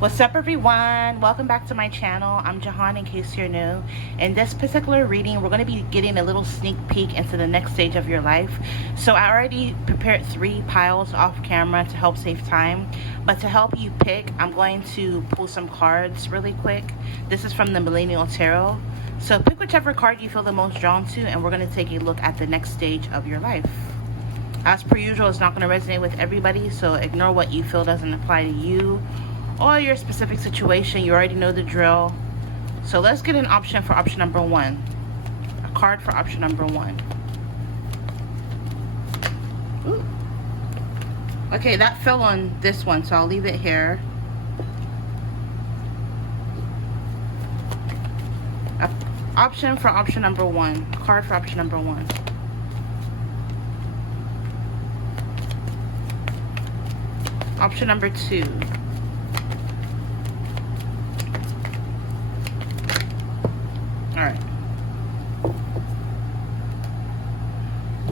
What's up, everyone? Welcome back to my channel. I'm Jehan, in case you're new. In this particular reading, we're going to be getting a little sneak peek into the next stage of your life. So I already prepared 3 piles off camera to help save time, but to help you pick, I'm going to pull some cards really quick. This is from the Millennial Tarot. So pick whichever card you feel the most drawn to, and we're going to take a look at the next stage of your life. As per usual, it's not going to resonate with everybody, so ignore what you feel doesn't apply to you or your specific situation. You already know the drill. So let's get an option for option number 1. A card for option number 1. Ooh. Okay, that fell on this one, so I'll leave it here. Option for option number 1. Card for option number 1. Option number 2. Alright.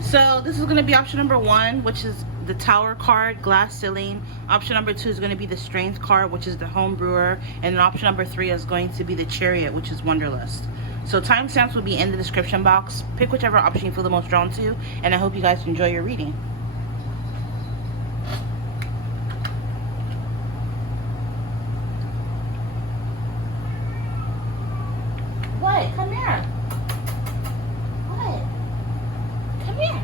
So this is going to be option number 1, which is the Tower card, glass ceiling. Option number 2 is going to be the Strength card, which is the Home Brewer. And then option number 3 is going to be the Chariot, which is Wanderlust. So timestamps will be in the description box. Pick whichever option you feel the most drawn to, and I hope you guys enjoy your reading. What? Come here. What? Come here.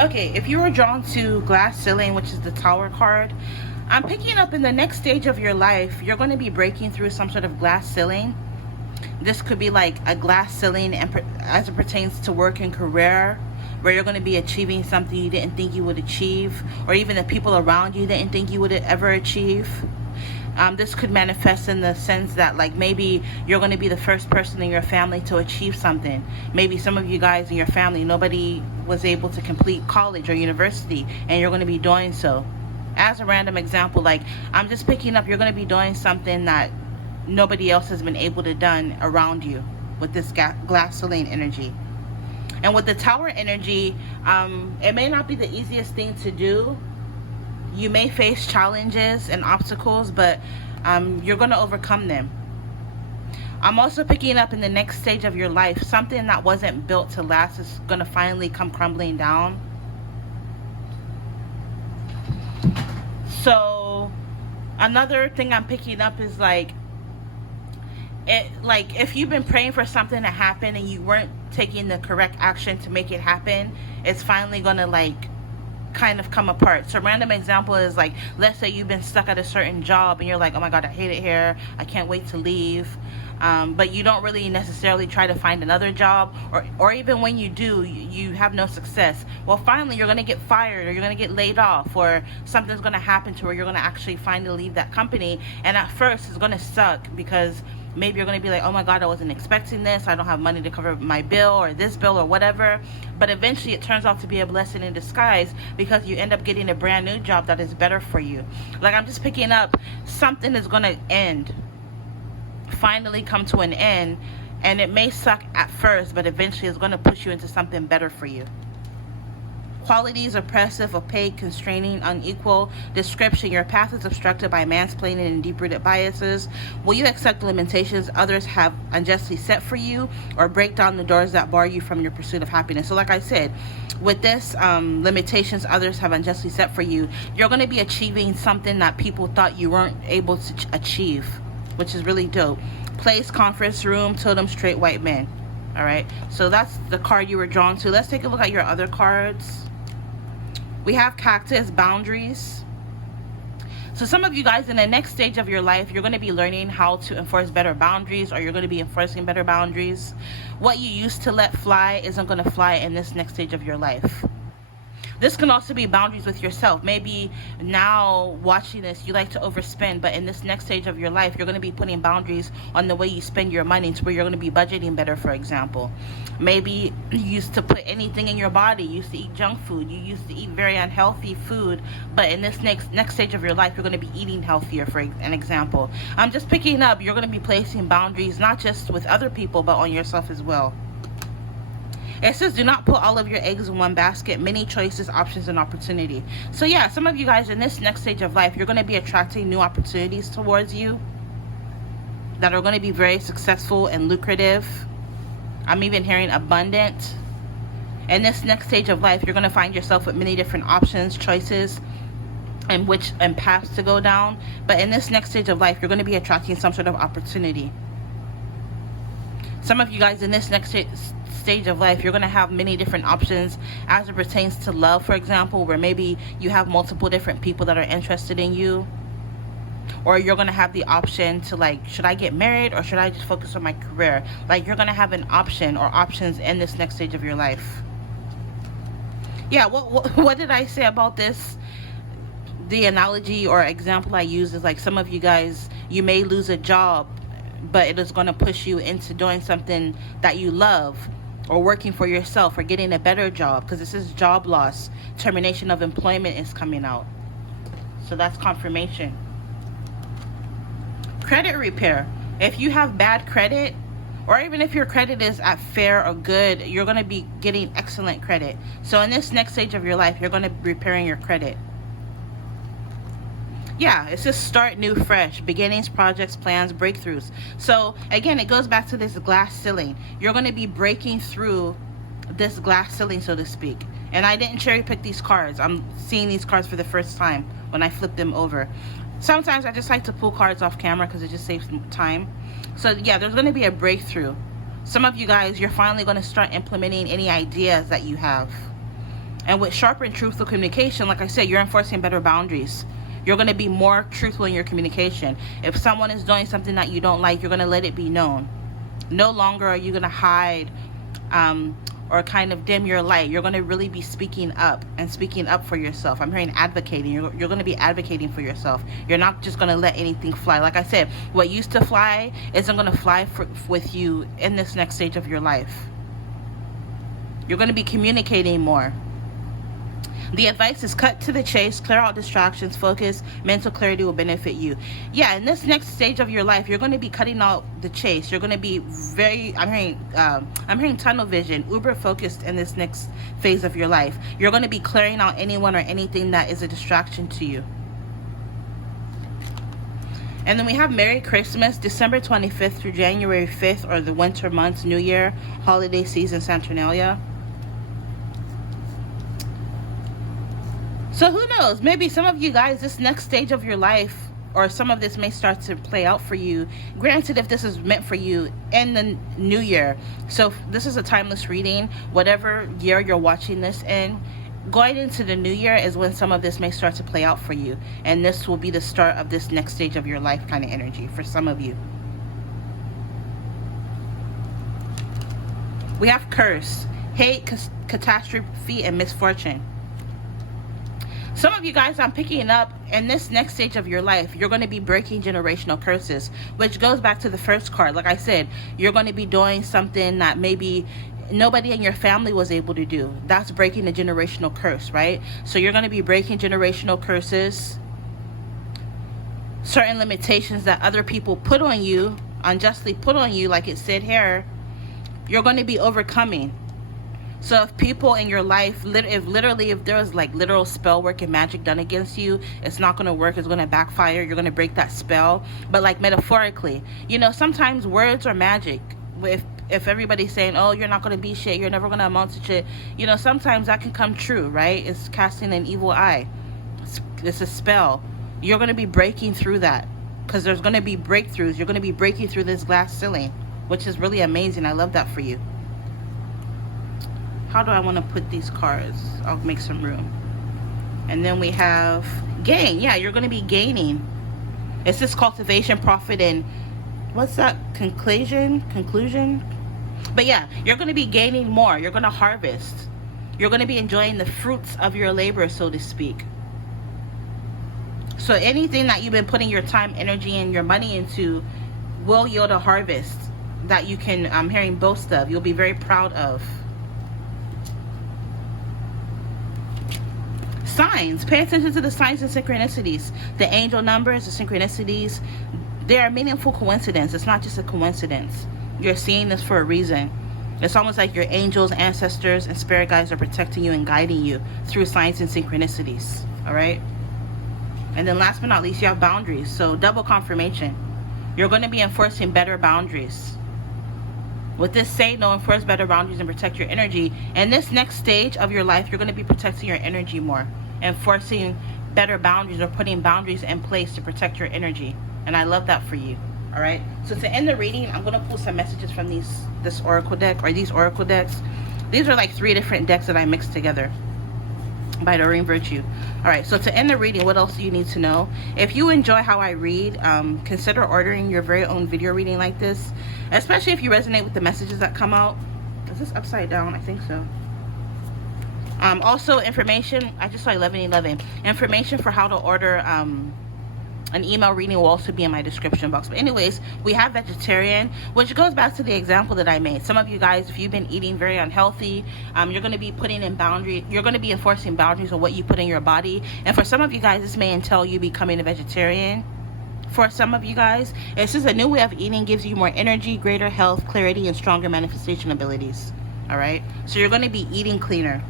Okay, if you were drawn to glass ceiling, which is the Tower card, I'm picking up in the next stage of your life, you're going to be breaking through some sort of glass ceiling. This could be like a glass ceiling as it pertains to work and career, where you're going to be achieving something you didn't think you would achieve, or even the people around you didn't think you would ever achieve. This could manifest in the sense that, like, maybe you're going to be the first person in your family to achieve something. Maybe some of you guys in your family, nobody was able to complete college or university, and you're going to be doing so. As a random example, like, I'm just picking up, you're going to be doing something that nobody else has been able to done around you with this glass ceiling energy. And with the Tower energy, it may not be the easiest thing to do. You may face challenges and obstacles, but you're going to overcome them. I'm also picking up in the next stage of your life, something that wasn't built to last is going to finally come crumbling down. So another thing I'm picking up is like if you've been praying for something to happen and you weren't taking the correct action to make it happen, it's finally going to kind of come apart. So random example is like, let's say you've been stuck at a certain job and you're like, oh my god, I hate it here, I can't wait to leave, but you don't really necessarily try to find another job, or even when you do, you have no success. Well, finally you're going to get fired, or you're going to get laid off, or something's going to happen to where you're going to actually finally leave that company. And at first it's going to suck, because maybe you're going to be like, oh my god, I wasn't expecting this, I don't have money to cover my bill or this bill or whatever. But eventually it turns out to be a blessing in disguise, because you end up getting a brand new job that is better for you. Like, I'm just picking up, something is going to end, finally come to an end, and it may suck at first, but eventually it's going to push you into something better for you. Qualities: oppressive, opaque, constraining, unequal. Description: your path is obstructed by mansplaining and deep-rooted biases. Will you accept the limitations others have unjustly set for you, or break down the doors that bar you from your pursuit of happiness? So like I said, with this, limitations others have unjustly set for you, you're going to be achieving something that people thought you weren't able to achieve, which is really dope. Place, conference room, totem, straight white men. All right, so that's the card you were drawn to. Let's take a look at your other cards. We have Cactus, boundaries. So some of you guys, in the next stage of your life, you're going to be learning how to enforce better boundaries, or you're going to be enforcing better boundaries. What you used to let fly isn't going to fly in this next stage of your life. This can also be boundaries with yourself. Maybe now watching this, you like to overspend, but in this next stage of your life, you're going to be putting boundaries on the way you spend your money to where you're going to be budgeting better, for example. Maybe you used to put anything in your body. You used to eat junk food. You used to eat very unhealthy food, but in this next stage of your life, you're going to be eating healthier, for an example. I'm just picking up, you're going to be placing boundaries, not just with other people, but on yourself as well. It says, do not put all of your eggs in one basket. Many choices, options, and opportunity. So yeah, some of you guys in this next stage of life, you're going to be attracting new opportunities towards you that are going to be very successful and lucrative. I'm even hearing abundant. In this next stage of life, you're going to find yourself with many different options, choices, and paths to go down. But in this next stage of life, you're going to be attracting some sort of opportunity. Some of you guys in this next stage of life, you're going to have many different options as it pertains to love, for example, where maybe you have multiple different people that are interested in you, or you're going to have the option to, like, should I get married or should I just focus on my career? Like, you're going to have an option or options in this next stage of your life. Yeah, what did I say about this? The analogy or example I use is like, some of you guys, you may lose a job, but it is going to push you into doing something that you love, or working for yourself, or getting a better job, because this is job loss. Termination of employment is coming out. So that's confirmation. Credit repair. If you have bad credit, or even if your credit is at fair or good, you're going to be getting excellent credit. So in this next stage of your life, you're going to be repairing your credit. Yeah, it's just start new, fresh, beginnings, projects, plans, breakthroughs. So again, it goes back to this glass ceiling. You're going to be breaking through this glass ceiling, so to speak. And I didn't cherry pick these cards. I'm seeing these cards for the first time when I flip them over. Sometimes I just like to pull cards off camera because it just saves time. So yeah, there's going to be a breakthrough. Some of you guys, you're finally going to start implementing any ideas that you have. And with sharper and truthful communication, like I said, you're enforcing better boundaries. You're going to be more truthful in your communication. If someone is doing something that you don't like, you're going to let it be known. No longer are you going to hide or kind of dim your light. You're going to really be speaking up and speaking up for yourself. I'm hearing advocating. You're going to be advocating for yourself. You're not just going to let anything fly. Like I said, what used to fly isn't going to fly with you in this next stage of your life. You're going to be communicating more. The advice is cut to the chase, clear out distractions, focus, mental clarity will benefit you. Yeah, in this next stage of your life, you're going to be cutting out the chase. You're going to be very, I'm hearing tunnel vision, uber focused in this next phase of your life. You're going to be clearing out anyone or anything that is a distraction to you. And then we have Merry Christmas, December 25th through January 5th, or the winter months, New Year, holiday season, Saturnalia. So who knows, maybe some of you guys, this next stage of your life, or some of this may start to play out for you. Granted, if this is meant for you in the new year. So this is a timeless reading. Whatever year you're watching this in, going into the new year is when some of this may start to play out for you. And this will be the start of this next stage of your life kind of energy for some of you. We have curse, hate, catastrophe, and misfortune. Some of you guys, I'm picking up in this next stage of your life, you're going to be breaking generational curses, which goes back to the first card. Like I said, you're going to be doing something that maybe nobody in your family was able to do. That's breaking a generational curse, right? So you're going to be breaking generational curses, certain limitations that other people put on you, unjustly put on you, like it said here, you're going to be overcoming. So if people in your life, if there's like literal spell work and magic done against you, it's not going to work. It's going to backfire. You're going to break that spell. But like metaphorically, you know, sometimes words are magic. If everybody's saying, oh, you're not going to be shit, you're never going to amount to shit, you know, sometimes that can come true, right? It's casting an evil eye. It's a spell. You're going to be breaking through that because there's going to be breakthroughs. You're going to be breaking through this glass ceiling, which is really amazing. I love that for you. How do I want to put these cards? I'll make some room. And then we have gain. Yeah, you're going to be gaining. It's this cultivation, profit, and what's that? Conclusion? But yeah, you're going to be gaining more. You're going to harvest. You're going to be enjoying the fruits of your labor, so to speak. So anything that you've been putting your time, energy, and your money into will yield a harvest that you can, I'm hearing, boast of. You'll be very proud of. Signs. Pay attention to the signs and synchronicities. The angel numbers, the synchronicities. They are meaningful coincidence. It's not just a coincidence. You're seeing this for a reason. It's almost like your angels, ancestors, and spirit guides are protecting you and guiding you through signs and synchronicities. All right? And then last but not least, you have boundaries. So double confirmation. You're going to be enforcing better boundaries. With this say no, enforce better boundaries and protect your energy. In this next stage of your life, you're going to be protecting your energy more. Enforcing better boundaries or putting boundaries in place to protect your energy. And I love that for you. All right. So to end the reading, I'm going to pull some messages from this oracle deck, or these oracle decks. These are like 3 different decks that I mixed together by Doreen Virtue. All right, so to end the reading, what else do you need to know? If you enjoy how I read, consider ordering your very own video reading like this, especially if you resonate with the messages that come out. Is this upside down? I think so. Also, information, I just saw 1111. Information for how to order an email reading will also be in my description box. But anyways, we have vegetarian, which goes back to the example that I made. Some of you guys, if you've been eating very unhealthy, you're going to be putting in boundaries. You're going to be enforcing boundaries on what you put in your body. And for some of you guys, this may entail you becoming a vegetarian. For some of you guys, it's just a new way of eating gives you more energy, greater health, clarity, and stronger manifestation abilities. All right, so you're going to be eating cleaner.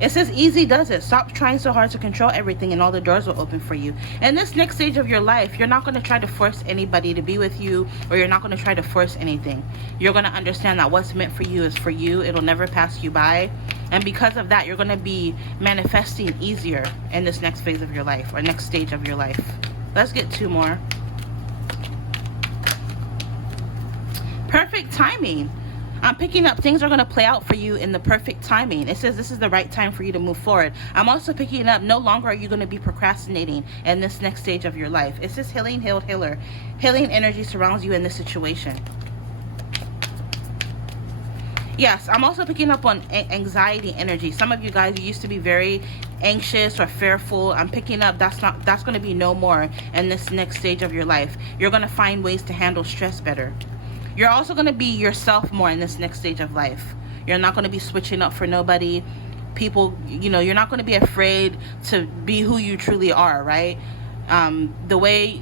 It says easy does it. Stop trying so hard to control everything and all the doors will open for you. In this next stage of your life, you're not going to try to force anybody to be with you, or you're not going to try to force anything. You're going to understand that what's meant for you is for you. It'll never pass you by. And because of that, you're going to be manifesting easier in this next phase of your life, or next stage of your life. Let's get 2 more. Perfect timing. I'm picking up things are going to play out for you in the perfect timing. It says this is the right time for you to move forward. I'm also picking up no longer are you going to be procrastinating in this next stage of your life. It says healing, healed, healer. Healing energy surrounds you in this situation. Yes, I'm also picking up on anxiety energy. Some of you guys, you used to be very anxious or fearful. I'm picking up that's going to be no more in this next stage of your life. You're going to find ways to handle stress better. You're also going to be yourself more in this next stage of life. You're not going to be switching up for nobody. People, you're not going to be afraid to be who you truly are, right? The way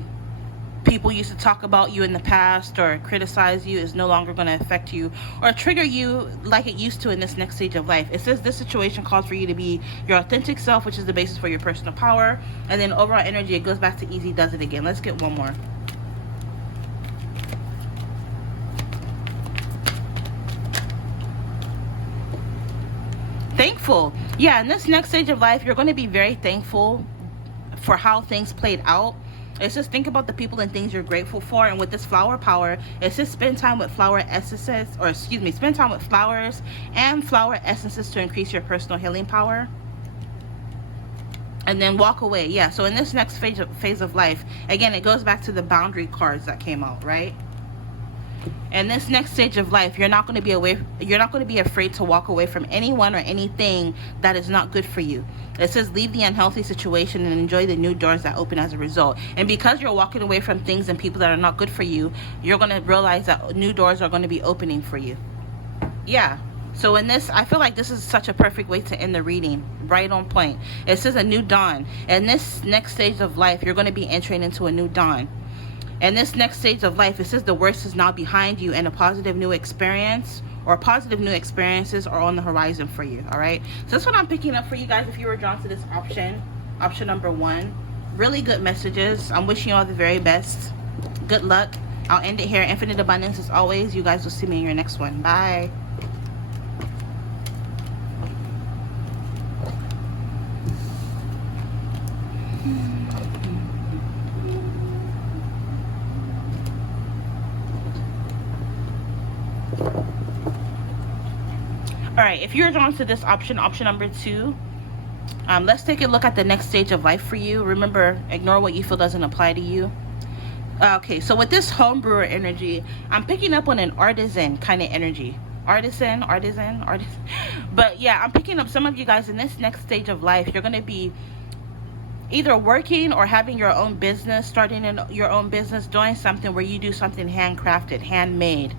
people used to talk about you in the past or criticize you is no longer going to affect you or trigger you like it used to in this next stage of life. It says this situation calls for you to be your authentic self, which is the basis for your personal power. And then overall energy, it goes back to easy does it again. Let's get 1 more. Thankful. Yeah, in this next stage of life, you're going to be very thankful for how things played out. It's just think about the people and things you're grateful for. And with this flower power, it's just spend time with flower essences, spend time with flowers and flower essences to increase your personal healing power. And then walk away. Yeah, so in this next phase of life, again, it goes back to the boundary cards that came out, right? In this next stage of life, you're not going to be afraid to walk away from anyone or anything that is not good for you. It says leave the unhealthy situation and enjoy the new doors that open as a result. And because you're walking away from things and people that are not good for you, you're going to realize that new doors are going to be opening for you. Yeah. So in this, I feel like this is such a perfect way to end the reading. Right on point. It says a new dawn. In this next stage of life, you're going to be entering into a new dawn. And this next stage of life, it says the worst is now behind you and a positive new experience or positive new experiences are on the horizon for you. All right. So that's what I'm picking up for you guys if you were drawn to this option number 1. Really good messages. I'm wishing you all the very best. Good luck. I'll end it here. Infinite abundance as always. You guys will see me in your next one. Bye. All right, if you're drawn to this option number 2, let's take a look at the next stage of life for you. Remember, ignore what you feel doesn't apply to you. Okay, so with this homebrewer energy, I'm picking up on an artisan kind of energy. artisan. But yeah, I'm picking up some of you guys in this next stage of life. You're going to be either working or having your own business, starting in your own business, doing something where you do something handcrafted, handmade.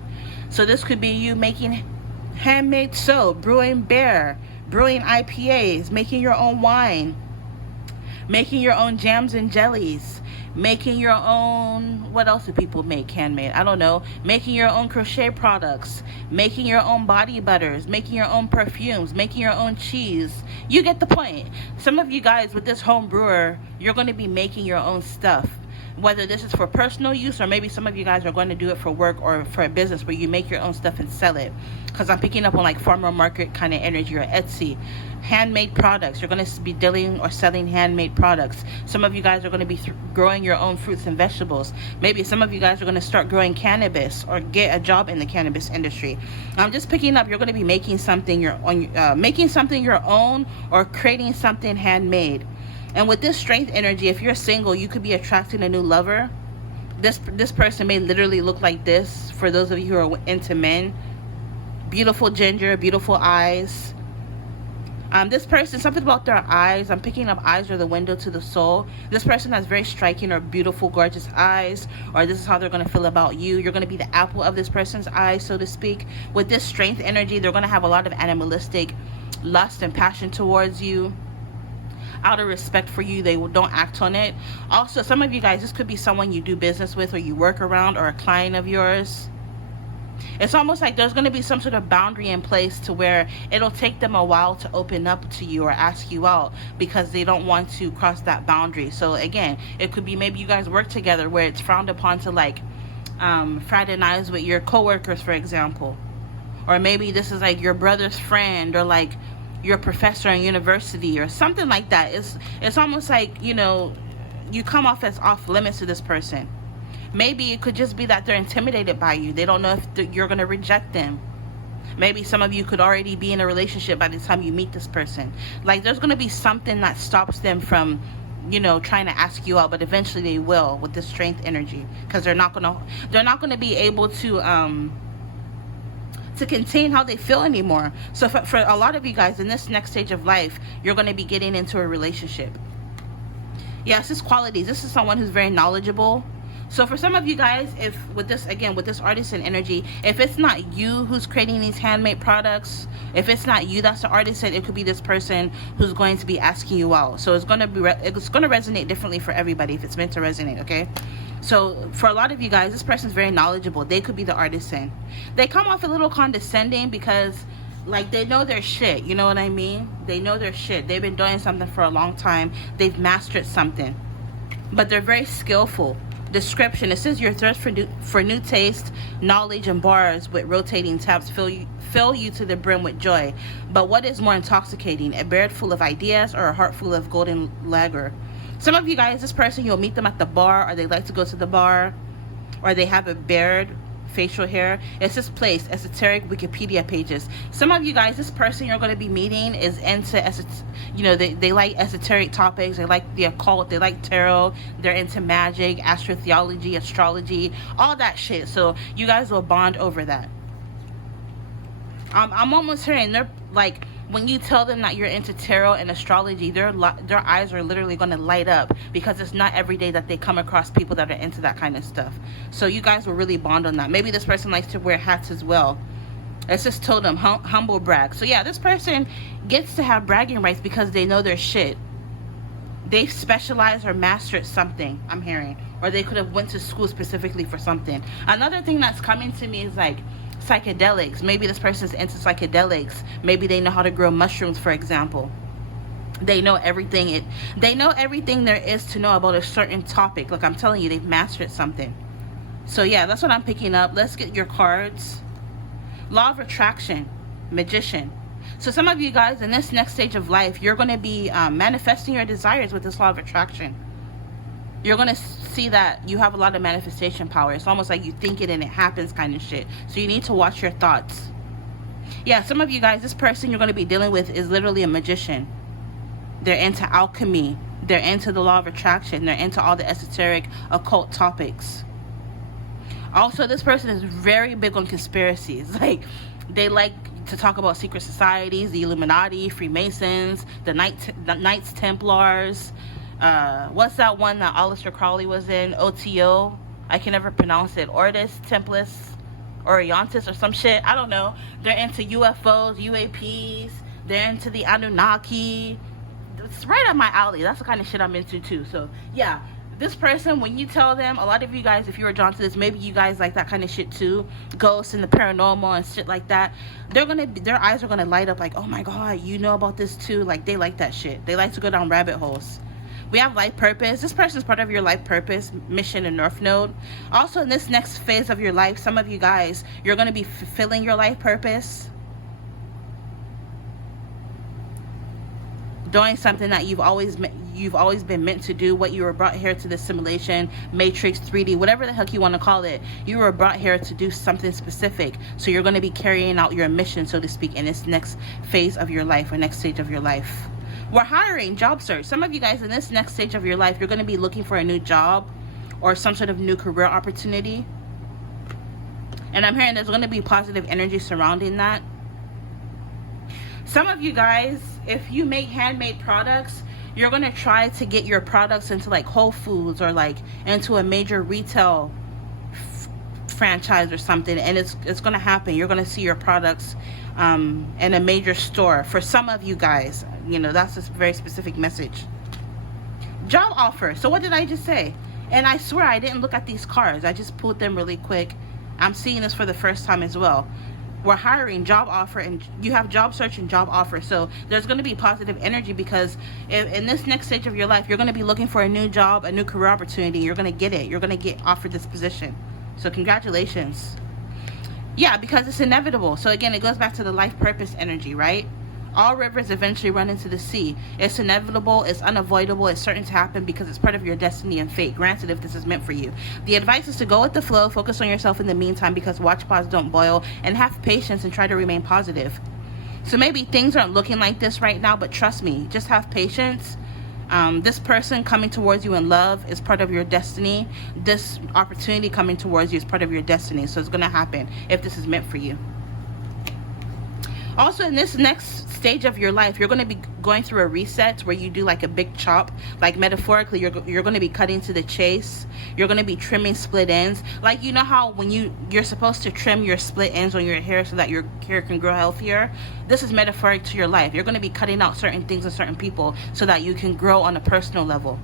So this could be you making handmade soap, brewing beer, brewing IPAs, making your own wine, making your own jams and jellies, making your own, what else do people make handmade? I don't know. Making your own crochet products, making your own body butters, making your own perfumes, making your own cheese. You get the point. Some of you guys with this home brewer, you're going to be making your own stuff. Whether this is for personal use, or maybe some of you guys are going to do it for work or for a business where you make your own stuff and sell it. Because I'm picking up on like farmer market kind of energy, or Etsy. Handmade products. You're going to be dealing or selling handmade products. Some of you guys are going to be growing your own fruits and vegetables. Maybe some of you guys are going to start growing cannabis or get a job in the cannabis industry. I'm just picking up, you're going to be making something your own, or creating something handmade. And with this strength energy, if you're single, you could be attracting a new lover. This person may literally look like this, for those of you who are into men. Beautiful ginger, beautiful eyes. This person, something about their eyes, I'm picking up eyes are the window to the soul. This person has very striking or beautiful, gorgeous eyes, or this is how they're going to feel about you. You're going to be the apple of this person's eye, so to speak. With this strength energy, they're going to have a lot of animalistic lust and passion towards you. Out of respect for you, they don't act on it. Also, some of you guys, this could be someone you do business with or you work around, or a client of yours. It's almost like there's going to be some sort of boundary in place to where it'll take them a while to open up to you or ask you out, because they don't want to cross that boundary. So again, it could be maybe you guys work together where it's frowned upon to like fraternize with your coworkers, for example. Or maybe this is like your brother's friend, or like your professor in university, or something like that. It's almost like, you know, you come off as off limits to this person. Maybe it could just be that they're intimidated by you. They don't know if you're going to reject them. Maybe some of you could already be in a relationship by the time you meet this person. Like, there's going to be something that stops them from, you know, trying to ask you out, but eventually they will with this strength energy, because they're not going to be able to contain how they feel anymore. So for a lot of you guys in this next stage of life, you're going to be getting into a relationship. Yes, this qualities. This is someone who's very knowledgeable. So for some of you guys, if with this, again, with this artisan energy, if it's not you who's creating these handmade products, if it's not you that's the artisan, it could be this person who's going to be asking you out. So it's going to resonate differently for everybody if it's meant to resonate, okay? So for a lot of you guys, this person's very knowledgeable. They could be the artisan. They come off a little condescending because, like, they know their shit. You know what I mean? They know their shit. They've been doing something for a long time. They've mastered something. But they're very skillful. Description: it says your thirst for new taste, knowledge, and bars with rotating taps fill you to the brim with joy. But what is more intoxicating, a beard full of ideas or a heart full of golden lager? Some of you guys, this person, you'll meet them at the bar, or they like to go to the bar, or they have a beard, facial hair. It's this place, esoteric Wikipedia pages. Some of you guys, this person you're going to be meeting is into, you know, they like esoteric topics. They like the occult. They like tarot. They're into magic, astrotheology, astrology, all that shit. So you guys will bond over that. I'm almost hearing they're like, when you tell them that you're into tarot and astrology, their eyes are literally going to light up, because it's not every day that they come across people that are into that kind of stuff. So you guys will really bond on that. Maybe this person likes to wear hats as well. It's just totem, humble brag. So yeah, this person gets to have bragging rights because they know their shit. They've specialized or mastered something, I'm hearing. Or they could have went to school specifically for something. Another thing that's coming to me is like psychedelics. Maybe this person's into psychedelics. Maybe they know how to grow mushrooms, for example. They know everything there is to know about a certain topic. Like I'm telling you, they've mastered something. So yeah, that's what I'm picking up. Let's get your cards. Law of attraction, magician. So some of you guys in this next stage of life, you're going to be manifesting your desires with this law of attraction. You're going to see that you have a lot of manifestation power. It's almost like you think it and it happens kind of shit. So you need to watch your thoughts. Yeah, some of you guys, this person you're going to be dealing with is literally a magician. They're into alchemy. They're into the law of attraction. They're into all the esoteric occult topics. Also, this person is very big on conspiracies. Like, They like to talk about secret societies, the Illuminati, Freemasons, the Knights Templars. What's that one that Aleister Crowley was in? OTO. I can never pronounce it. Ortis Templis Orientis or some shit. I don't know. They're into UFOs, UAPs. They're into the Anunnaki. It's right up my alley. That's the kind of shit I'm into too. So yeah, this person, when you tell them, a lot of you guys, if you were drawn to this, maybe you guys like that kind of shit too, ghosts and the paranormal and shit like that, their eyes are gonna light up like, oh my god, you know about this too. Like, they like that shit. They like to go down rabbit holes. We have life purpose. This person is part of your life purpose, mission, and North Node. Also, in this next phase of your life, some of you guys, you're going to be fulfilling your life purpose. Doing something that you've always been meant to do, what you were brought here to this simulation, matrix, 3D, whatever the heck you want to call it. You were brought here to do something specific. So you're going to be carrying out your mission, so to speak, in this next phase of your life or next stage of your life. We're hiring, job search. Some of you guys in this next stage of your life, you're going to be looking for a new job or some sort of new career opportunity. And I'm hearing there's going to be positive energy surrounding that. Some of you guys, if you make handmade products, you're going to try to get your products into like Whole Foods or like into a major retail franchise or something, and it's going to happen. You're going to see your products in a major store. For some of you guys, you know, that's a very specific message. Job offer. So what did I just say? And I swear I didn't look at these cards. I just pulled them really quick. I'm seeing this for the first time as well. We're hiring, job offer, and you have job search and job offer. So there's going to be positive energy, because in this next stage of your life, you're going to be looking for a new job, a new career opportunity. You're going to get it. You're going to get offered this position. So congratulations. Yeah, because it's inevitable. So again, it goes back to the life purpose energy, right? All rivers eventually run into the sea. It's inevitable, it's unavoidable, it's certain to happen because it's part of your destiny and fate, granted if this is meant for you. The advice is to go with the flow, focus on yourself in the meantime, because watch pots don't boil, and have patience and try to remain positive. So maybe things aren't looking like this right now, but trust me, just have patience. This person coming towards you in love is part of your destiny. This opportunity coming towards you is part of your destiny. So it's going to happen if this is meant for you. Also, in this next stage of your life, you're going to be going through a reset where you do like a big chop. Like metaphorically, you're going to be cutting to the chase. You're going to be trimming split ends. Like, you know how when you're supposed to trim your split ends on your hair so that your hair can grow healthier? This is metaphoric to your life. You're going to be cutting out certain things and certain people so that you can grow on a personal level.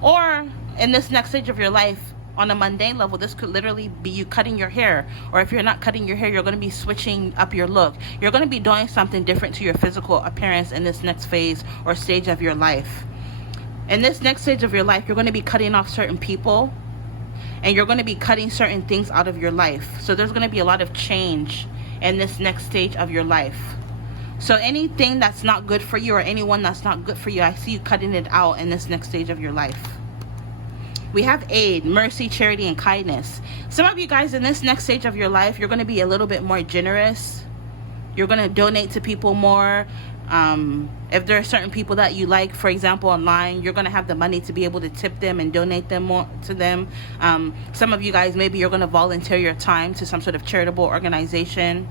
Or in this next stage of your life, on a mundane level, this could literally be you cutting your hair. Or if you're not cutting your hair, you're going to be switching up your look. You're going to be doing something different to your physical appearance in this next phase or stage of your life. In this next stage of your life, you're going to be cutting off certain people, and you're going to be cutting certain things out of your life. So there's going to be a lot of change in this next stage of your life. So anything that's not good for you or anyone that's not good for you, I see you cutting it out in this next stage of your life. We have aid, mercy, charity, and kindness. Some of you guys in this next stage of your life, you're going to be a little bit more generous. You're going to donate to people more. If there are certain people that you like, for example, online, you're going to have the money to be able to tip them and donate them more to them. Some of you guys, maybe you're going to volunteer your time to some sort of charitable organization.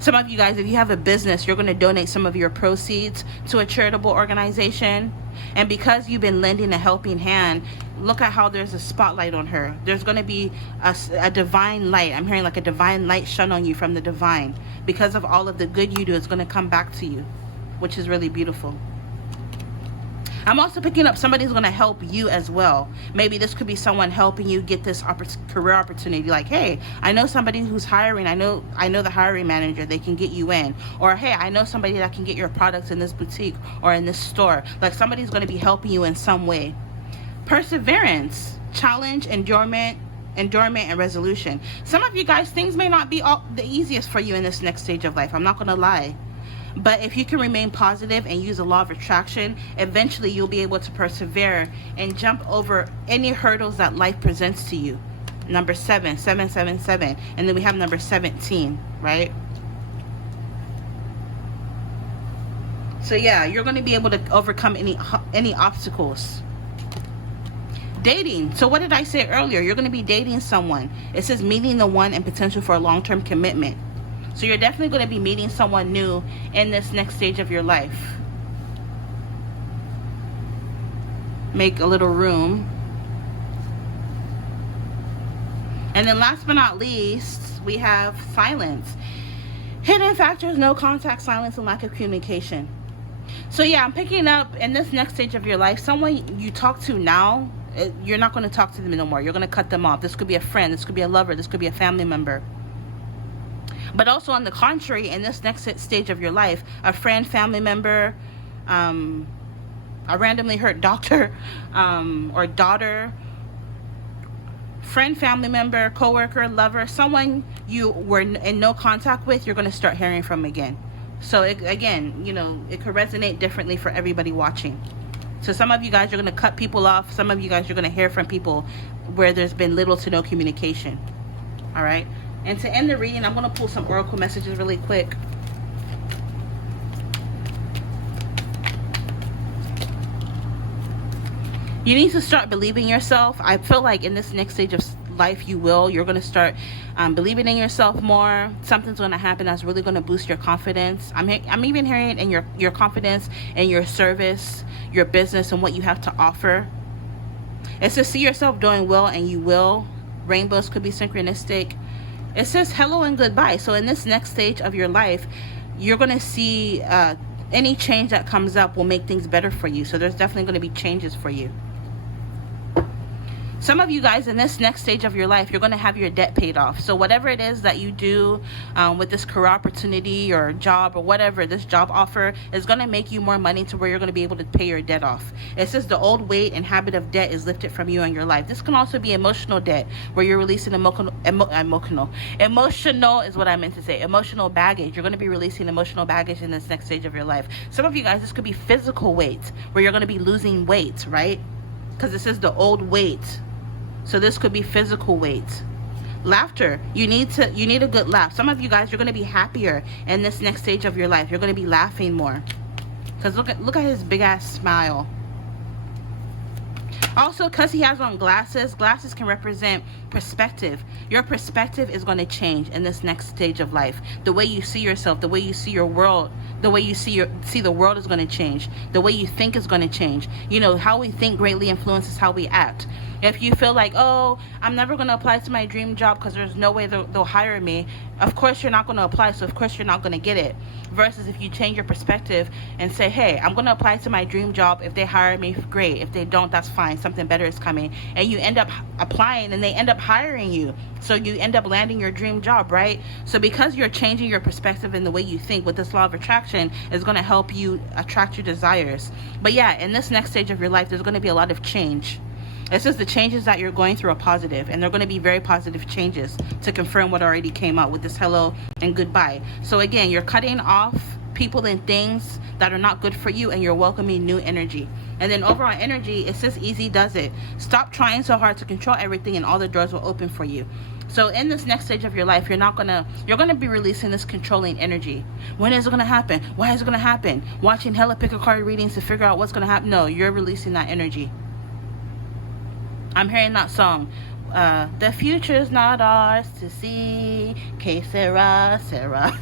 Some of you guys, if you have a business, you're going to donate some of your proceeds to a charitable organization. And because you've been lending a helping hand, look at how there's a spotlight on her. There's going to be a divine light. I'm hearing like a divine light shone on you from the divine. Because of all of the good you do, it's going to come back to you, which is really beautiful. I'm also picking up somebody's going to help you as well. Maybe this could be someone helping you get this career opportunity. Like, hey, I know somebody who's hiring. I know the hiring manager. They can get you in. Or, hey, I know somebody that can get your products in this boutique or in this store. Like, somebody's going to be helping you in some way. Perseverance, challenge, endurance, and resolution. Some of you guys, things may not be the easiest for you in this next stage of life. I'm not going to lie. But if you can remain positive and use the law of attraction, eventually you'll be able to persevere and jump over any hurdles that life presents to you. Number 777. And then we have number 17, right? So yeah, you're going to be able to overcome any obstacles. Dating. So what did I say earlier? You're going to be dating someone. It says meeting the one and potential for a long-term commitment. So you're definitely going to be meeting someone new in this next stage of your life. Make a little room. And then last but not least, we have silence. Hidden factors: no contact, silence, and lack of communication. So yeah, I'm picking up in this next stage of your life, someone you talk to now, you're not going to talk to them no more. You're going to cut them off. This could be a friend, this could be a lover, this could be a family member. But also on the contrary, in this next stage of your life, a friend, family member, a randomly hurt doctor, or daughter, friend, family member, coworker, lover, someone you were in no contact with, you're going to start hearing from again. So again, you know, it could resonate differently for everybody watching. So some of you guys, you're going to cut people off. Some of you guys, you're going to hear from people where there's been little to no communication. All right. And to end the reading, I'm going to pull some oracle messages really quick. You need to start believing yourself. I feel like in this next stage of life, you're going to start believing in yourself more. Something's going to happen that's really going to boost your confidence. I'm even hearing in your confidence and your service, your business, and what you have to offer. It's to see yourself doing well, and you will. Rainbows could be synchronistic. It says hello and goodbye. So in this next stage of your life, you're going to see any change that comes up will make things better for you. So there's definitely going to be changes for you. Some of you guys in this next stage of your life, you're going to have your debt paid off. So whatever it is that you do with this career opportunity or job or whatever, this job offer is going to make you more money to where you're going to be able to pay your debt off. It says the old weight and habit of debt is lifted from you in your life. This can also be emotional debt, where you're releasing emotional is what I meant to say. Emotional baggage. You're going to be releasing emotional baggage in this next stage of your life. Some of you guys, this could be physical weight, where you're going to be losing weight, right? Because it says the old weight. So this could be physical weight. Laughter. You need a good laugh. Some of you guys, you're going to be happier in this next stage of your life. You're going to be laughing more. Because look at his big ass smile. Also, because he has on glasses can represent perspective. Your perspective is going to change in this next stage of life. The way you see yourself, the way you see your world, the way you see the world is going to change. The way you think is going to change. You know, how we think greatly influences how we act. If you feel like, oh, I'm never going to apply to my dream job because there's no way they'll hire me, of course you're not going to apply, so of course you're not going to get it. Versus if you change your perspective and say, hey, I'm going to apply to my dream job. If they hire me, great. If they don't, that's fine. Something better is coming. And you end up applying and they end up hiring you. So you end up landing your dream job, right? So because you're changing your perspective and the way you think with this law of attraction is going to help you attract your desires. But yeah, in this next stage of your life, there's going to be a lot of change. It says the changes that you're going through are positive, and they're going to be very positive changes to confirm what already came out with this hello and goodbye. So again, you're cutting off people and things that are not good for you, and you're welcoming new energy. And then over on energy, it says easy does it. Stop trying so hard to control everything, and all the doors will open for you. So in this next stage of your life, you're going to be releasing this controlling energy. When is it going to happen? Why is it going to happen? Watching hella pick a card readings to figure out what's going to happen. No, you're releasing that energy. I'm hearing that song. The future's not ours to see. Que sera, sera.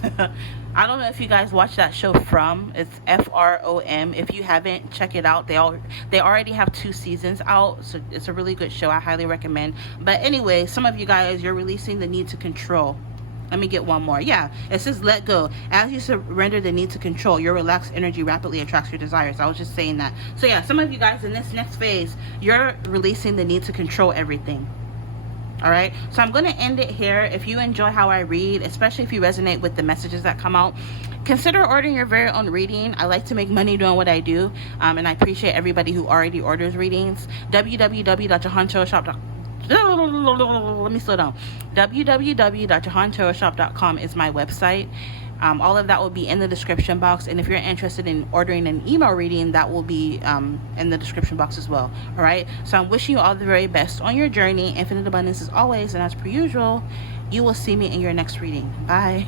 I don't know if you guys watch that show From. It's FROM. If you haven't, check it out. They already have 2 seasons out, so it's a really good show. I highly recommend. But anyway, some of you guys, you're releasing the need to control. Let me get one more. Yeah, it says let go. As you surrender the need to control, your relaxed energy rapidly attracts your desires. I was just saying that. So yeah, some of you guys in this next phase, you're releasing the need to control everything. All right, so I'm going to end it here. If you enjoy how I read, especially if you resonate with the messages that come out, consider ordering your very own reading. I like to make money doing what I do, and I appreciate everybody who already orders readings. www.jehantarotshop.com. Let me slow down. www.jehantarotshop.com is my website. All of that will be in the description box, and if you're interested in ordering an email reading, that will be in the description box as well. All right, so I'm wishing you all the very best on your journey. Infinite abundance as always, and as per usual, you will see me in your next reading. Bye.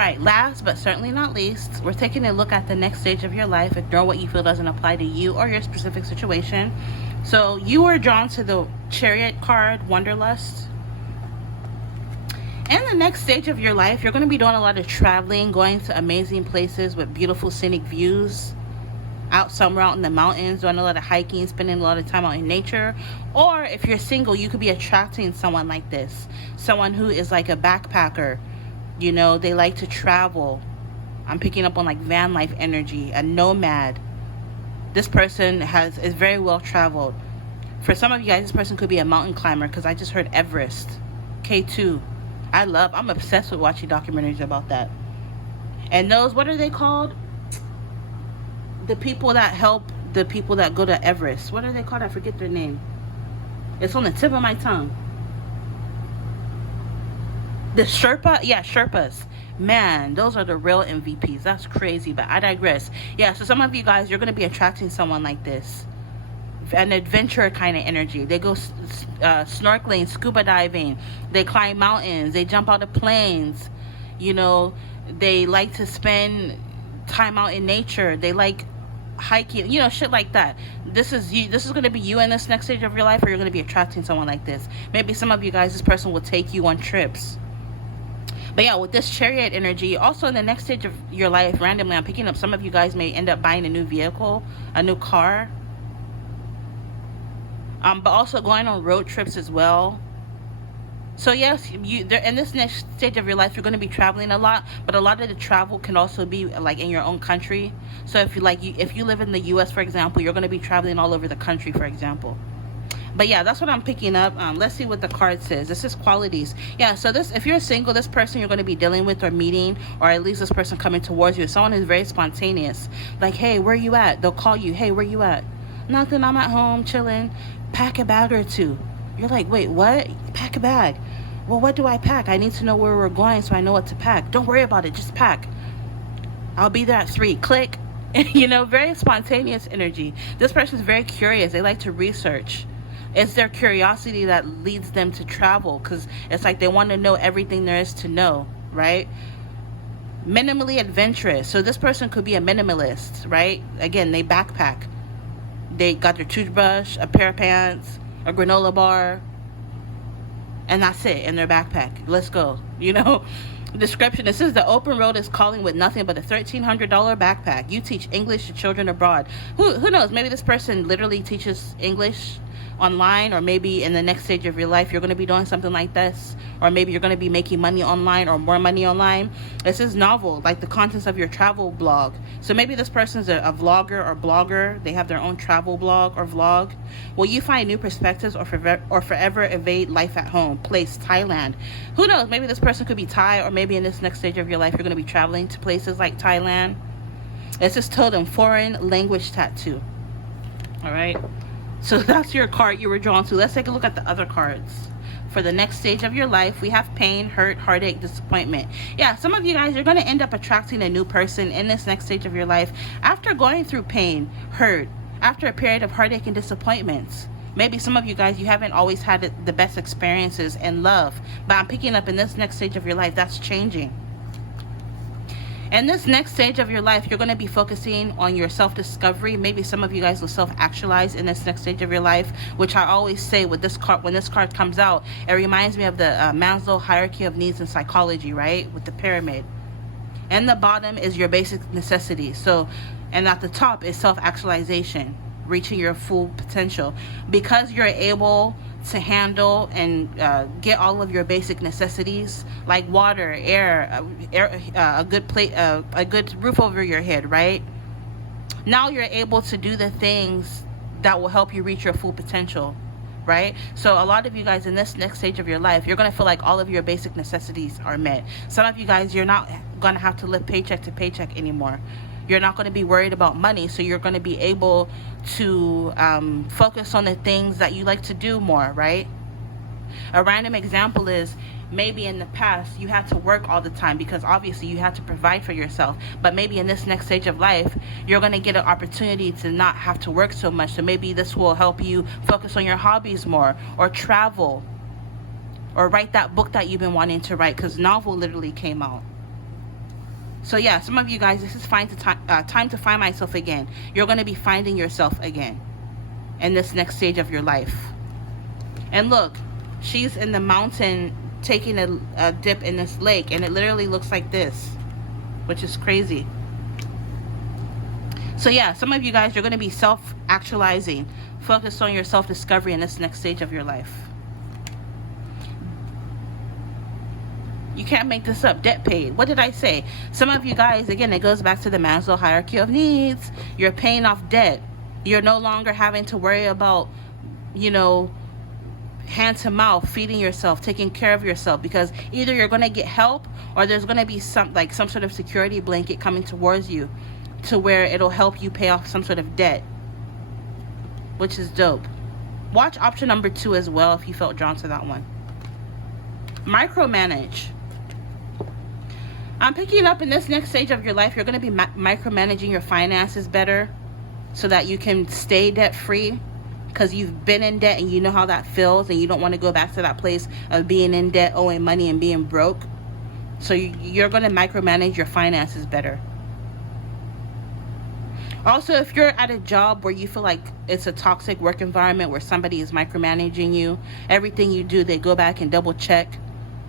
right, last but certainly not least, we're taking a look at the next stage of your life. Ignore what you feel doesn't apply to you or your specific situation. So you were drawn to the Chariot card, Wanderlust. In the next stage of your life, you're going to be doing a lot of traveling, going to amazing places with beautiful scenic views, out somewhere out in the mountains, doing a lot of hiking, spending a lot of time out in nature. Or if you're single, you could be attracting someone like this, someone who is like a backpacker. You know, they like to travel. I'm picking up on like van life energy, a nomad. This person is very well traveled. For some of you guys, this person could be a mountain climber, because I just heard Everest, K2. I'm obsessed with watching documentaries about that. And those, what are they called? The people that help the people that go to Everest. What are they called? I forget their name. It's on the tip of my tongue. The Sherpa? Yeah, Sherpas. Man, those are the real MVPs. That's crazy, but I digress. Yeah, so some of you guys, you're going to be attracting someone like this. An adventure kind of energy. They go snorkeling, scuba diving. They climb mountains. They jump out of planes. You know, they like to spend time out in nature. They like hiking, you know, shit like that. This is you. This is going to be you in this next stage of your life, or you're going to be attracting someone like this. Maybe some of you guys, this person will take you on trips. But yeah, with this Chariot energy, also in the next stage of your life, randomly, I'm picking up some of you guys may end up buying a new vehicle, a new car. But also going on road trips as well. So yes, in this next stage of your life, you're going to be traveling a lot, but a lot of the travel can also be like in your own country. So if you live in the US, for example, you're going to be traveling all over the country, for example. But yeah, that's what I'm picking up. Let's see what the card says. This is qualities. Yeah, so if you're single, this person you're going to be dealing with or meeting, or at least this person coming towards you, someone who's very spontaneous. Like, hey, where you at? They'll call you. Hey, where you at? Nothing, I'm at home chilling. Pack a bag or two. You're like, wait, what? Pack a bag. Well, what do I pack? I need to know where we're going so I know what to pack. Don't worry about it, just pack. I'll be there at 3. Click. You know, very spontaneous energy. This person's very curious. They like to research. It's their curiosity that leads them to travel, because it's like they want to know everything there is to know, right? Minimally adventurous. So this person could be a minimalist, right? Again, they backpack. They got their toothbrush, a pair of pants, a granola bar, and that's it in their backpack. Let's go. You know, description. This is the open road is calling with nothing but a $1,300 backpack. You teach English to children abroad. Who knows? Maybe this person literally teaches English online, or maybe in the next stage of your life you're going to be doing something like this, or maybe you're going to be making money online or more money online. This is novel, like the contents of your travel blog. So maybe this person's a vlogger or blogger. They have their own travel blog or vlog. Will you find new perspectives or forever evade life at home? Place Thailand. Who knows? Maybe this person could be Thai, or maybe in this next stage of your life you're going to be traveling to places like Thailand. This is totem foreign language tattoo. All right, so that's your card you were drawn to. Let's take a look at the other cards. For the next stage of your life, we have pain, hurt, heartache, disappointment. Yeah, some of you guys, you're going to end up attracting a new person in this next stage of your life after going through pain, hurt, after a period of heartache and disappointments. Maybe some of you guys, you haven't always had the best experiences in love, but I'm picking up in this next stage of your life, that's changing. In this next stage of your life, you're going to be focusing on your self-discovery. Maybe some of you guys will self-actualize in this next stage of your life, which I always say with this card, when this card comes out, it reminds me of the Maslow hierarchy of needs in psychology, right? With the pyramid. And the bottom is your basic necessities. So, and at the top is self-actualization, reaching your full potential. Because you're able to handle and get all of your basic necessities like water, air, a good roof over your head, right? Now you're able to do the things that will help you reach your full potential, right? So a lot of you guys in this next stage of your life, you're going to feel like all of your basic necessities are met. Some of you guys, you're not going to have to live paycheck to paycheck anymore. You're not going to be worried about money, so you're going to be able to focus on the things that you like to do more, right? A random example is maybe in the past you had to work all the time because obviously you had to provide for yourself, but maybe in this next stage of life you're going to get an opportunity to not have to work so much. So maybe this will help you focus on your hobbies more, or travel, or write that book that you've been wanting to write, because novel literally came out. So yeah, some of you guys, this is time to find myself again. You're going to be finding yourself again in this next stage of your life. And look, she's in the mountain taking a dip in this lake, and it literally looks like this, which is crazy. So yeah, some of you guys, you're going to be self-actualizing, focused on your self-discovery in this next stage of your life. You can't make this up. Debt paid. What did I say? Some of you guys, again, it goes back to the Maslow hierarchy of needs. You're paying off debt. You're no longer having to worry about, you know, hand to mouth, feeding yourself, taking care of yourself, because either you're going to get help or there's going to be some sort of security blanket coming towards you to where it'll help you pay off some sort of debt, which is dope. Watch option number 2 as well if you felt drawn to that one. Micromanage. I'm picking up in this next stage of your life, you're going to be micromanaging your finances better so that you can stay debt free, because you've been in debt and you know how that feels, and you don't want to go back to that place of being in debt, owing money, and being broke. So you're going to micromanage your finances better. Also, if you're at a job where you feel like it's a toxic work environment where somebody is micromanaging you, everything you do, they go back and double check.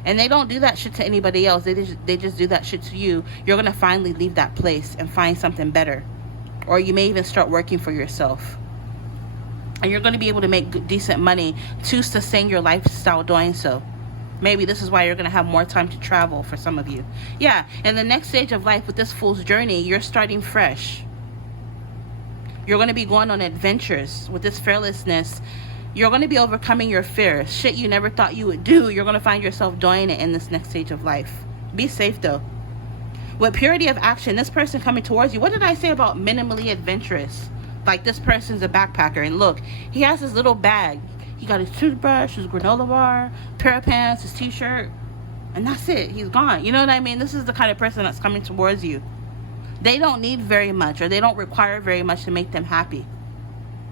And they don't do that shit to anybody else. They just do that shit to you. You're going to finally leave that place and find something better. Or you may even start working for yourself. And you're going to be able to make good, decent money to sustain your lifestyle doing so. Maybe this is why you're going to have more time to travel for some of you. Yeah, in the next stage of life with this Fool's Journey, you're starting fresh. You're going to be going on adventures with this fearlessness. You're going to be overcoming your fears. Shit you never thought you would do. You're going to find yourself doing it in this next stage of life. Be safe though. With purity of action, this person coming towards you. What did I say about minimally adventurous? Like this person's a backpacker. And look, he has his little bag. He got his toothbrush, his granola bar, pair of pants, his t-shirt. And that's it. He's gone. You know what I mean? This is the kind of person that's coming towards you. They don't need very much, or they don't require very much to make them happy.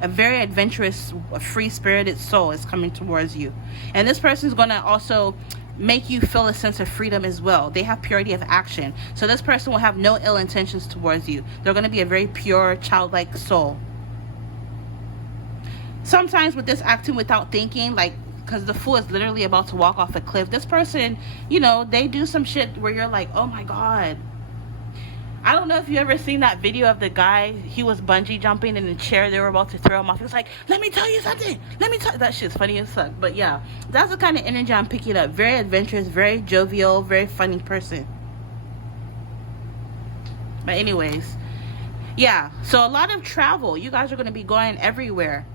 A very adventurous, free-spirited soul is coming towards you. And this person is going to also make you feel a sense of freedom as well. They have purity of action. So this person will have no ill intentions towards you. They're going to be a very pure, childlike soul. Sometimes with this acting without thinking, like, because the Fool is literally about to walk off a cliff. This person, you know, they do some shit where you're like, oh my God. I don't know if you ever seen that video of the guy, he was bungee jumping in a chair, they were about to throw him off. He was like, let me tell you something. That shit's funny as fuck. But yeah, that's the kind of energy I'm picking up. Very adventurous, very jovial, very funny person. But anyways, yeah, so a lot of travel. You guys are going to be going everywhere.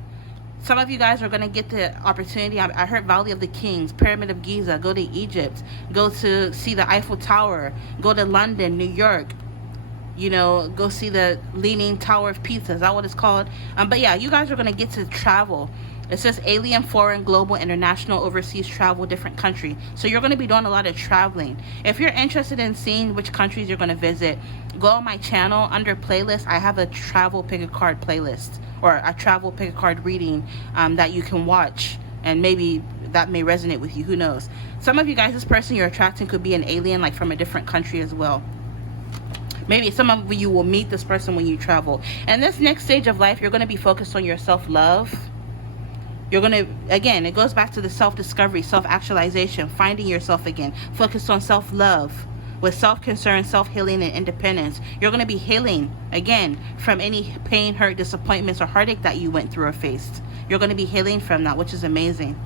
Some of you guys are going to get the opportunity. I heard Valley of the Kings, Pyramid of Giza, go to Egypt, go to see the Eiffel Tower, go to London, New York. You know, go see the Leaning Tower of Pisa. Is that what it's called? But yeah, you guys are going to get to travel. It says alien, foreign, global, international, overseas travel, different country. So you're going to be doing a lot of traveling. If you're interested in seeing which countries you're going to visit, go on my channel. Under playlist, I have a travel pick a card playlist, or a travel pick a card reading that you can watch. And maybe that may resonate with you. Who knows? Some of you guys, this person you're attracting could be an alien, like from a different country as well. Maybe some of you will meet this person when you travel. And this next stage of life, you're going to be focused on your self-love. You're going to, again, it goes back to the self-discovery, self-actualization, finding yourself again. Focus on self-love with self-concern, self-healing, and independence. You're going to be healing, again, from any pain, hurt, disappointments, or heartache that you went through or faced. You're going to be healing from that, which is amazing.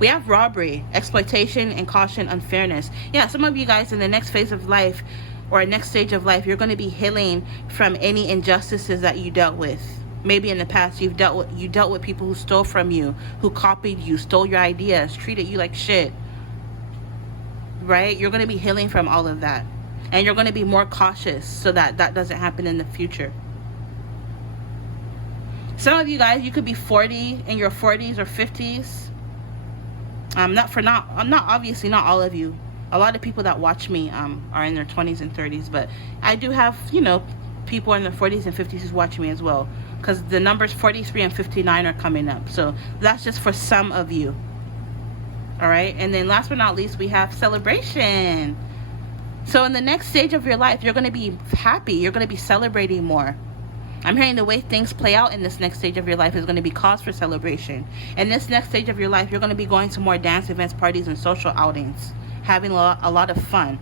We have robbery, exploitation, and caution, unfairness. Yeah, some of you guys in the next phase of life, or next stage of life, you're going to be healing from any injustices that you dealt with. Maybe in the past you dealt with people who stole from you, who copied you, stole your ideas, treated you like shit. Right? You're going to be healing from all of that. And you're going to be more cautious so that that doesn't happen in the future. Some of you guys, you could be 40, in your 40s or 50s. Obviously not all of you. A lot of people that watch me are in their 20s and 30s, but I do have, you know, people in their 40s and 50s who watch me as well, because the numbers 43 and 59 are coming up. So that's just for some of you. All right, and then last but not least, we have celebration. So in the next stage of your life, you're going to be happy. You're going to be celebrating more. I'm hearing the way things play out in this next stage of your life is going to be cause for celebration. In this next stage of your life, you're going to be going to more dance events, parties, and social outings, having a lot of fun.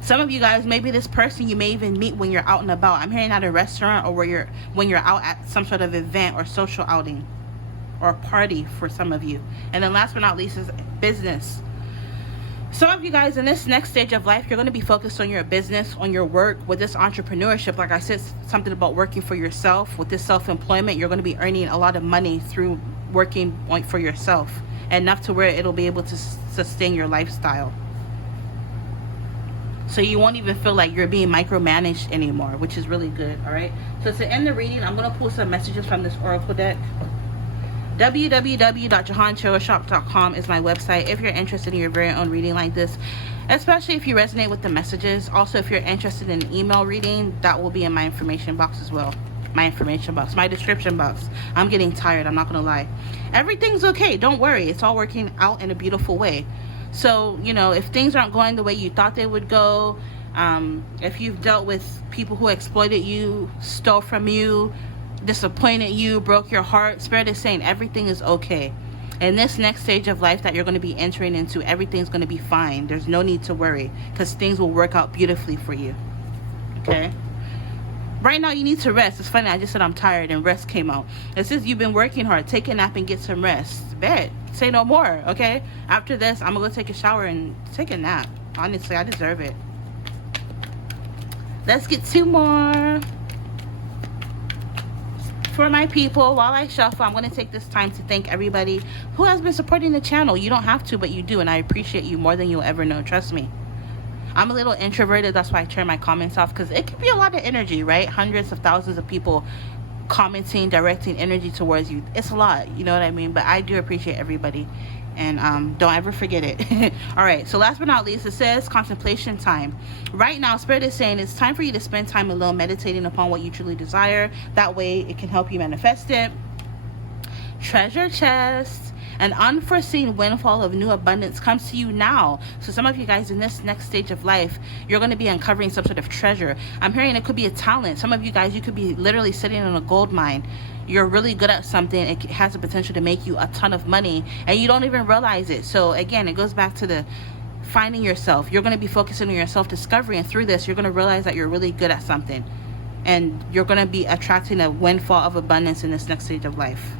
Some of you guys, maybe this person you may even meet when you're out and about. I'm hearing at a restaurant, or when you're out at some sort of event or social outing or party for some of you. And then last but not least is business. Some of you guys in this next stage of life, you're going to be focused on your business, on your work. With this entrepreneurship, like I said, something about working for yourself. With this self-employment, you're going to be earning a lot of money through working for yourself, enough to where it'll be able to sustain your lifestyle. So you won't even feel like you're being micromanaged anymore, which is really good. All right, so to end the reading, I'm going to pull some messages from this oracle deck. www.jehantarotshop.com is my website if you're interested in your very own reading like this, especially if you resonate with the messages. Also, if you're interested in email reading, that will be in my information box as well. My description box. I'm getting tired, I'm not gonna lie. Everything's okay, don't worry, it's all working out in a beautiful way. So, you know, if things aren't going the way you thought they would go, if you've dealt with people who exploited you, stole from you, disappointed you, broke your heart, Spirit is saying everything is okay. In this next stage of life that you're going to be entering into, everything's going to be fine. There's no need to worry, because things will work out beautifully for you. Okay? Right now you need to rest. It's funny, I just said I'm tired and rest came out. It says you've been working hard. Take a nap and get some rest. Bet. Say no more, okay? After this, I'm going to go take a shower and take a nap. Honestly, I deserve it. Let's get two more. For my people, while I shuffle, I'm going to take this time to thank everybody who has been supporting the channel. You don't have to, but you do, and I appreciate you more than you'll ever know. Trust me. I'm a little introverted, that's why I turn my comments off, because it can be a lot of energy, right? Hundreds of thousands of people commenting, directing energy towards you. It's a lot, you know what I mean? But I do appreciate everybody, and don't ever forget it. All right, so last but not least, it says contemplation time. Right now, Spirit is saying it's time for you to spend time alone meditating upon what you truly desire. That way it can help you manifest it. Treasure chest. An unforeseen windfall of new abundance comes to you now. So some of you guys in this next stage of life, you're going to be uncovering some sort of treasure. I'm hearing it could be a talent. Some of you guys, you could be literally sitting in a gold mine. You're really good at something. It has the potential to make you a ton of money, and you don't even realize it. So again, it goes back to the finding yourself. You're going to be focusing on your self-discovery, and through this, you're going to realize that you're really good at something, and you're going to be attracting a windfall of abundance in this next stage of life.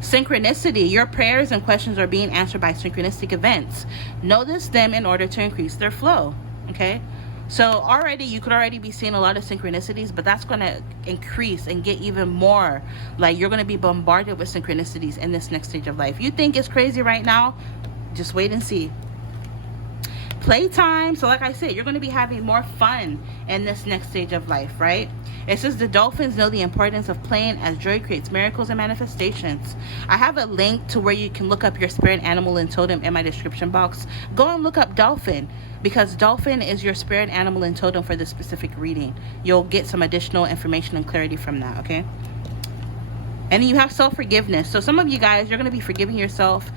Synchronicity. Your prayers and questions are being answered by synchronistic events. Notice them in order to increase their flow. Okay, so already you could already be seeing a lot of synchronicities, but that's going to increase and get even more. Like, you're going to be bombarded with synchronicities in this next stage of life. You think it's crazy right now, just wait and see. Playtime. So like I said, you're going to be having more fun in this next stage of life, right? It says the dolphins know the importance of playing, as joy creates miracles and manifestations. I have a link to where you can look up your spirit animal and totem in my description box. Go and look up dolphin, because dolphin is your spirit animal and totem for this specific reading. You'll get some additional information and clarity from that, okay? And then you have self-forgiveness. So some of you guys, you're going to be forgiving yourself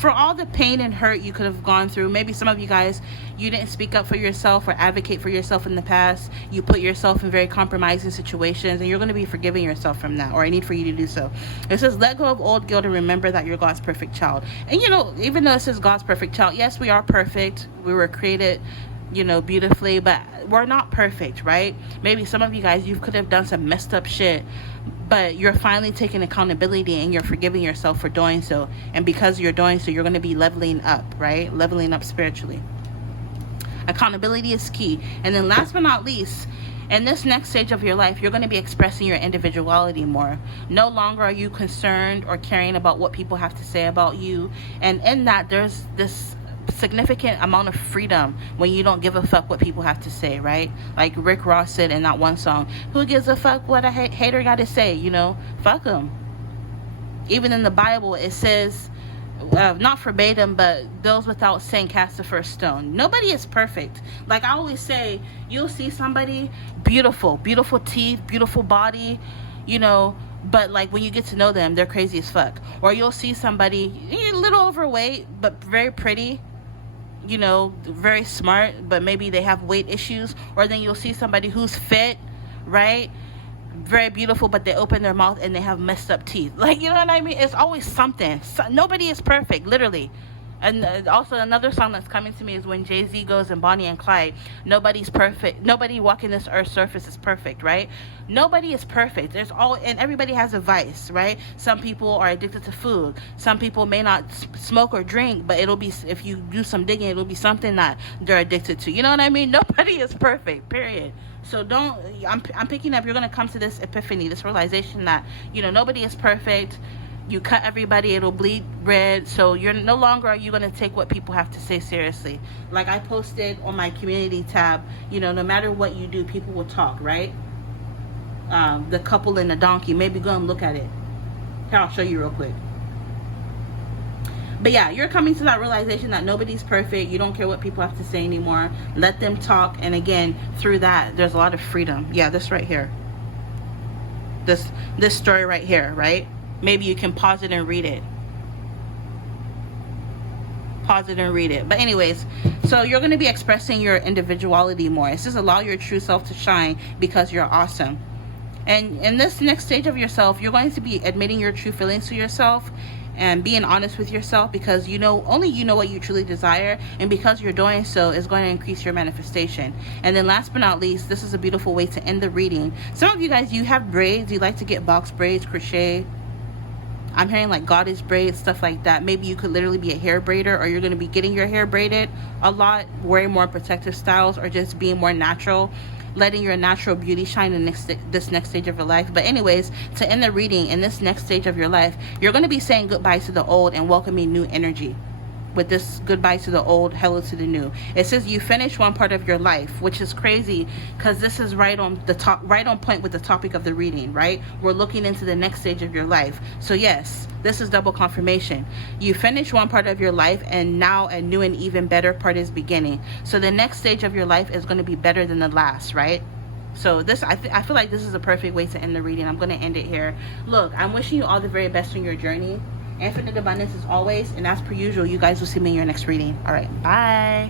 for all the pain and hurt you could have gone through. Maybe some of you guys, you didn't speak up for yourself or advocate for yourself in the past. You put yourself in very compromising situations, and you're going to be forgiving yourself from that, or I need for you to do so. It says, let go of old guilt and remember that you're God's perfect child. And you know, even though it says God's perfect child, yes, we are perfect. We were created, you know, beautifully, but we're not perfect, right? Maybe some of you guys, you could have done some messed up shit, but you're finally taking accountability and you're forgiving yourself for doing so. And because you're doing so, you're going to be leveling up, right? Leveling up spiritually. Accountability is key. And then last but not least, in this next stage of your life, you're going to be expressing your individuality more. No longer are you concerned or caring about what people have to say about you. And in that, there's this significant amount of freedom when you don't give a fuck what people have to say, right? Like Rick Ross said in that one song, who gives a fuck what a hater got to say, you know? Fuck them. Even in the Bible, it says, not verbatim, but those without sin cast the first stone. Nobody is perfect. Like I always say, you'll see somebody beautiful teeth, beautiful body, you know, but like when you get to know them, they're crazy as fuck. Or you'll see somebody a little overweight but very pretty, you know, very smart, but maybe they have weight issues. Or then you'll see somebody who's fit, right? Very beautiful, but they open their mouth and they have messed up teeth. Like, you know what I mean? It's always something. Nobody is perfect, literally. And also another song that's coming to me is when Jay-Z goes and Bonnie and Clyde, nobody's perfect. Nobody walking this earth's surface is perfect, right? Nobody is perfect. And everybody has a vice, right? Some people are addicted to food. Some people may not smoke or drink, but it'll be, if you do some digging, it'll be something that they're addicted to. You know what I mean? Nobody is perfect, period. So I'm picking up, you're going to come to this epiphany, this realization that, you know, nobody is perfect. You cut everybody, it'll bleed red. So you're no longer are you going to take what people have to say seriously. Like I posted on my community tab, you know, no matter what you do, people will talk, right? The couple and the donkey, maybe go and look at it. Here, I'll show you real quick. But yeah, you're coming to that realization that nobody's perfect. You don't care what people have to say anymore. Let them talk. And again, through that, there's a lot of freedom. Yeah, this right here. This story right here, right? Maybe you can pause it and read it. Pause it and read it. But anyways, so you're going to be expressing your individuality more. It says allow your true self to shine because you're awesome. And in this next stage of yourself, you're going to be admitting your true feelings to yourself and being honest with yourself, because you know, only you know what you truly desire, and because you're doing so is going to increase your manifestation. And then last but not least, this is a beautiful way to end the reading. Some of you guys, you have braids, you like to get box braids, crochet. I'm hearing like goddess braids, stuff like that. Maybe you could literally be a hair braider, or you're going to be getting your hair braided a lot, wearing more protective styles, or just being more natural, letting your natural beauty shine in this next stage of your life. But anyways, to end the reading, in this next stage of your life, you're going to be saying goodbye to the old and welcoming new energy. With this goodbye to the old, hello to the new. It says you finish one part of your life, which is crazy because this is right on point with the topic of the reading, right? We're looking into the next stage of your life. So yes, this is double confirmation. You finish one part of your life, and now a new and even better part is beginning. So the next stage of your life is going to be better than the last, right? So this, I feel like this is a perfect way to end the reading. I'm going to end it here. Look, I'm wishing you all the very best on your journey. Infinite abundance as always, and as per usual, you guys will see me in your next reading. All right, bye.